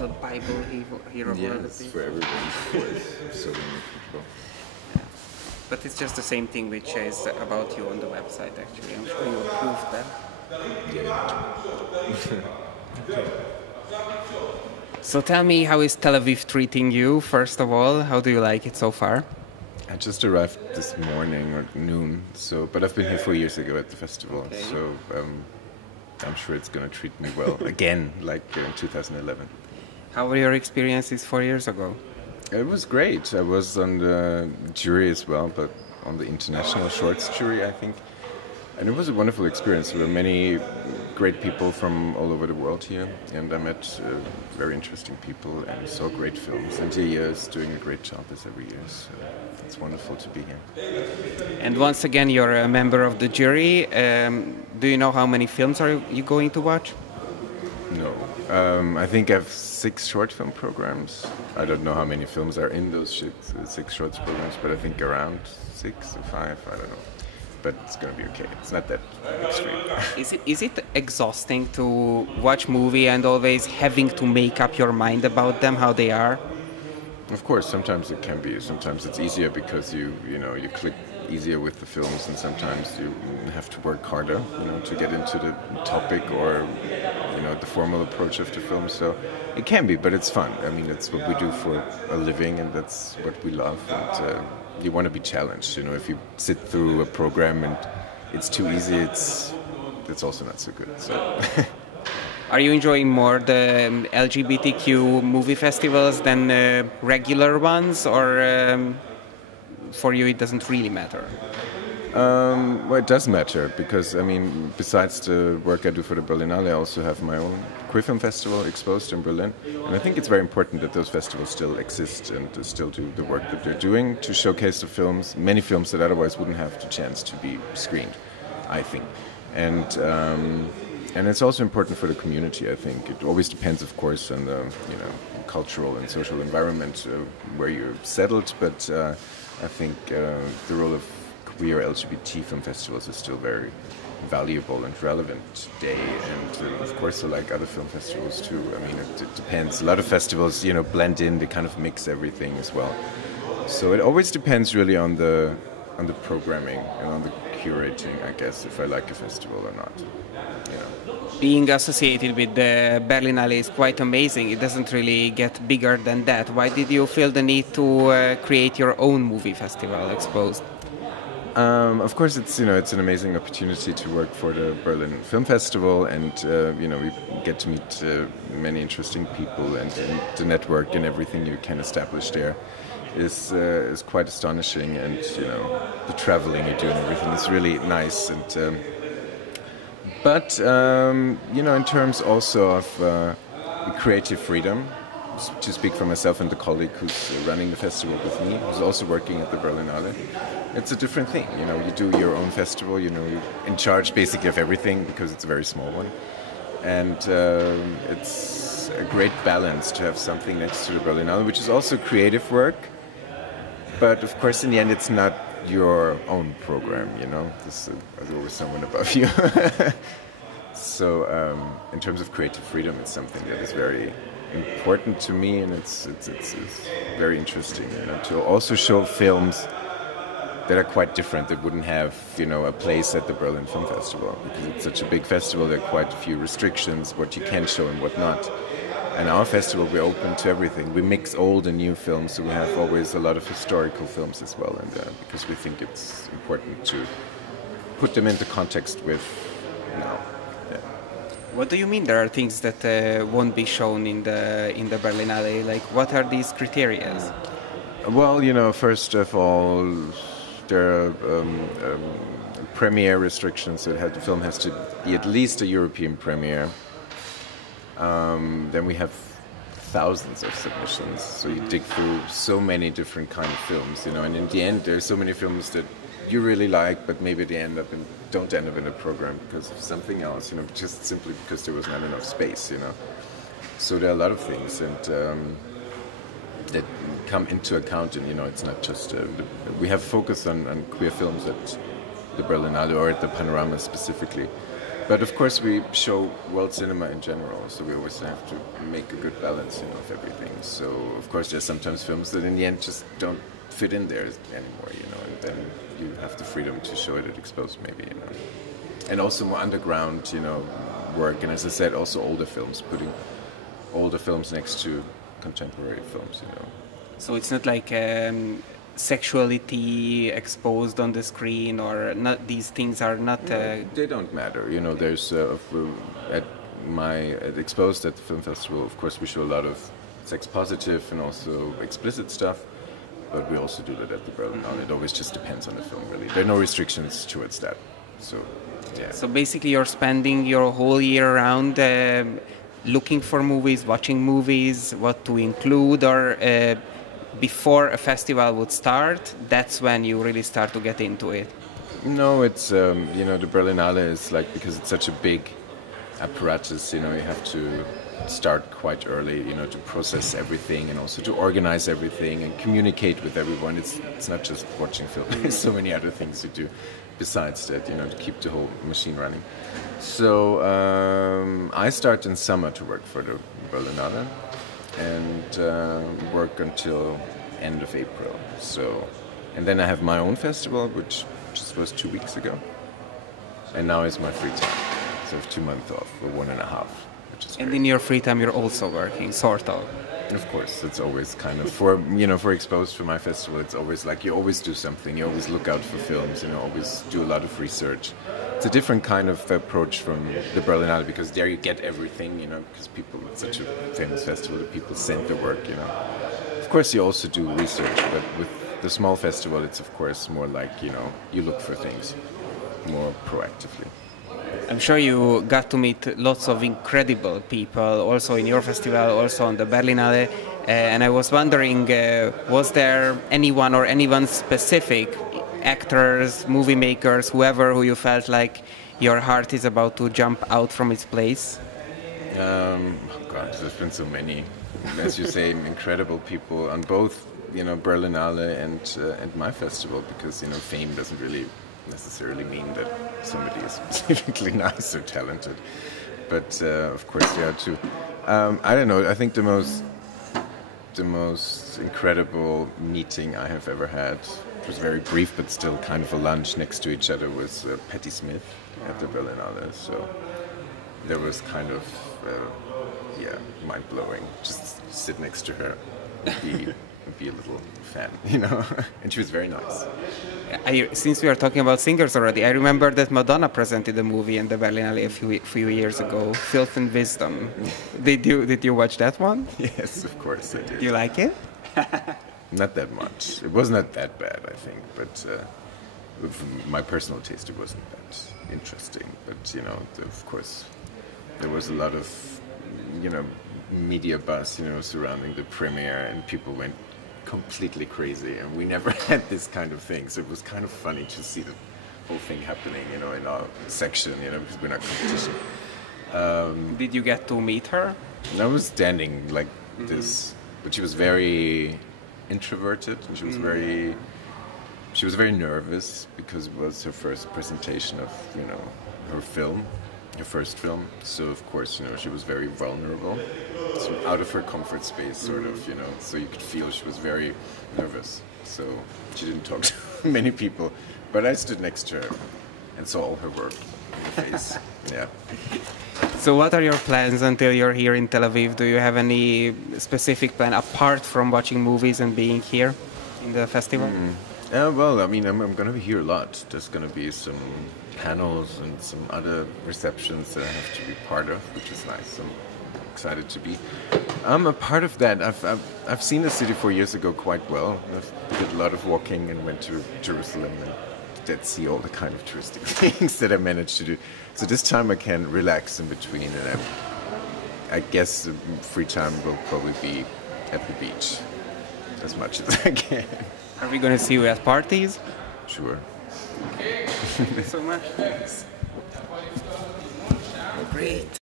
little Bible hero Yeah, world. it's for everybody, of course. So many people. But it's just the same thing which is about you on the website, actually. I'm sure you approved that. Yeah. So tell me, how is Tel Aviv treating you, first of all? How do you like it so far? I just arrived this morning or noon, but I've been here 4 years ago at the festival, Okay. so I'm sure it's going to treat me well again, like in 2011. How were your experiences 4 years ago? It was great. I was on the jury as well, but on the international shorts jury, I think. And it was a wonderful experience. There were many great people from all over the world here, and I met very interesting people and saw great films. And Yaya is doing a great job as every year, so it's wonderful to be here. And once again, you're a member of the jury. Do you know how many films are you going to watch? No. I think I have 6 short film programs. I don't know how many films are in those 6 short programs, but I think around 6 or 5, I don't know. But it's going to be okay. It's not that extreme. Is it exhausting to watch movie and always having to make up your mind about them, how they are? Of course, sometimes it can be. Sometimes it's easier because you click easier with the films, and sometimes you have to work harder, to get into the topic or, the formal approach of the film. So it can be, but it's fun. I mean, it's what we do for a living, and that's what we love. And you want to be challenged. If you sit through a program and it's too easy, it's also not so good. So. Are you enjoying more the LGBTQ movie festivals than regular ones, or for you it doesn't really matter? Well, it does matter because, besides the work I do for the Berlinale, I also have my own queer film festival, Xposed, in Berlin. And I think it's very important that those festivals still exist and still do the work that they're doing to showcase the films, many films that otherwise wouldn't have the chance to be screened, I think. And it's also important for the community, I think. It always depends, of course, on the cultural and social environment where you're settled, but I think the role of queer LGBT film festivals is still very valuable and relevant today, and of course, like other film festivals too. It depends. A lot of festivals, blend in, they kind of mix everything as well. So it always depends really on the programming and on the curating, I guess, if I like a festival or not. Being associated with the Berlinale is quite amazing. It doesn't really get bigger than that. Why did you feel the need to create your own movie festival, Xposed? Of course, it's an amazing opportunity to work for the Berlin Film Festival, and we get to meet many interesting people, and the network and everything you can establish there is quite astonishing, and the traveling you do and everything is really nice. And but in terms also of creative freedom, to speak for myself and the colleague who's running the festival with me, who's also working at the Berlinale, it's a different thing. You do your own festival, you're in charge basically of everything because it's a very small one. And it's a great balance to have something next to the Berlinale, which is also creative work. But of course, in the end, it's not your own program, There's always someone above you. So in terms of creative freedom, it's something that is very important to me, and it's very interesting, to also show films that are quite different, that wouldn't have, a place at the Berlin Film Festival, because it's such a big festival. There are quite a few restrictions, what you can show and what not. And our festival, we're open to everything. We mix old and new films, so we have always a lot of historical films as well, and because we think it's important to put them into context with now. What do you mean there are things that won't be shown in the Berlinale? Like, what are these criteria? Well, first of all, there are premiere restrictions, so the film has to be at least a European premiere. Then we have thousands of submissions, so you dig through so many different kind of films, and in the end there's so many films that you really like, but maybe they don't end up in a program because of something else, just simply because there was not enough space, So there are a lot of things and that come into account, and it's not just we have focus on queer films at the Berlinale or at the Panorama specifically, But of course, we show world cinema in general, so we always have to make a good balance, of everything. So of course, there's sometimes films that in the end just don't fit in there anymore, and then you have the freedom to show it at Xposed, maybe, and also more underground, work. And as I said, also older films, putting older films next to contemporary films, So it's not like sexuality exposed on the screen, or not? These things are not. They don't matter, There's at Xposed at the film festival. Of course, we show a lot of sex positive and also explicit stuff, but we also do that at the Berlinale. It always just depends on the film, really. There are no restrictions towards that. So, yeah. So basically, you're spending your whole year around looking for movies, watching movies, what to include, or before a festival would start, that's when you really start to get into it? No, it's, the Berlinale is like, because it's such a big apparatus, you have to start quite early, to process everything and also to organize everything and communicate with everyone. It's not just watching film. There's so many other things to do besides that, to keep the whole machine running. So I start in summer to work for the Berlinale and work until end of April. So, and then I have my own festival, which just was 2 weeks ago. And now is my free time. So I have 2 months off, or 1.5, which is great. And in your free time, you're also working, sort of. Of course, it's always kind of for Xposed, for my festival. It's always like you always do something. You always look out for films. Always do a lot of research. It's a different kind of approach from the Berlinale, because there you get everything. Because people, it's such a famous festival that people send their work. Of course, you also do research, but with the small festival, it's of course more like you look for things more proactively. I'm sure you got to meet lots of incredible people, also in your festival, also on the Berlinale. And I was wondering, was there anyone specific, actors, movie makers, whoever, who you felt like your heart is about to jump out from its place? Oh God, there's been so many, as you say, incredible people on both, Berlinale and my festival, because fame doesn't really necessarily mean that somebody is specifically nice or talented, but of course there are two. I don't know. I think the most incredible meeting I have ever had, it was very brief but still kind of a lunch next to each other, was Patti Smith at the Berlinale. So there was kind of mind blowing. Just sit next to her, be a little fan, and she was very nice. Since we are talking about singers already, I remember that Madonna presented a movie in the Berlinale a few years ago, Filth and Wisdom. Did you watch that one? Yes, of course I did. You like it? Not that much. It was not that bad, I think, but with my personal taste, it wasn't that interesting. But of course, there was a lot of media buzz, surrounding the premiere, and people went completely crazy, and we never had this kind of thing, so it was kind of funny to see the whole thing happening, in our section, because we're not competition. Did you get to meet her? I was standing like this, but she was very introverted, and she was very nervous, because it was her first presentation of her film, her first film. So of course, she was very vulnerable, so out of her comfort space, sort of, so you could feel she was very nervous. So she didn't talk to many people, but I stood next to her and saw all her work in the face. Yeah. So what are your plans until you're here in Tel Aviv? Do you have any specific plan apart from watching movies and being here in the festival? Well, I mean, I'm going to be here a lot. There's going to be some panels and some other receptions that I have to be part of, which is nice. I'm excited to be. I'm a part of that. I've seen the city 4 years ago quite well. I did a lot of walking and went to Jerusalem and did see all the kind of touristic things that I managed to do. So this time I can relax in between, and I guess free time will probably be at the beach as much as I can. Are we going to see you at parties? Sure. Thank you so much. Thanks. Great.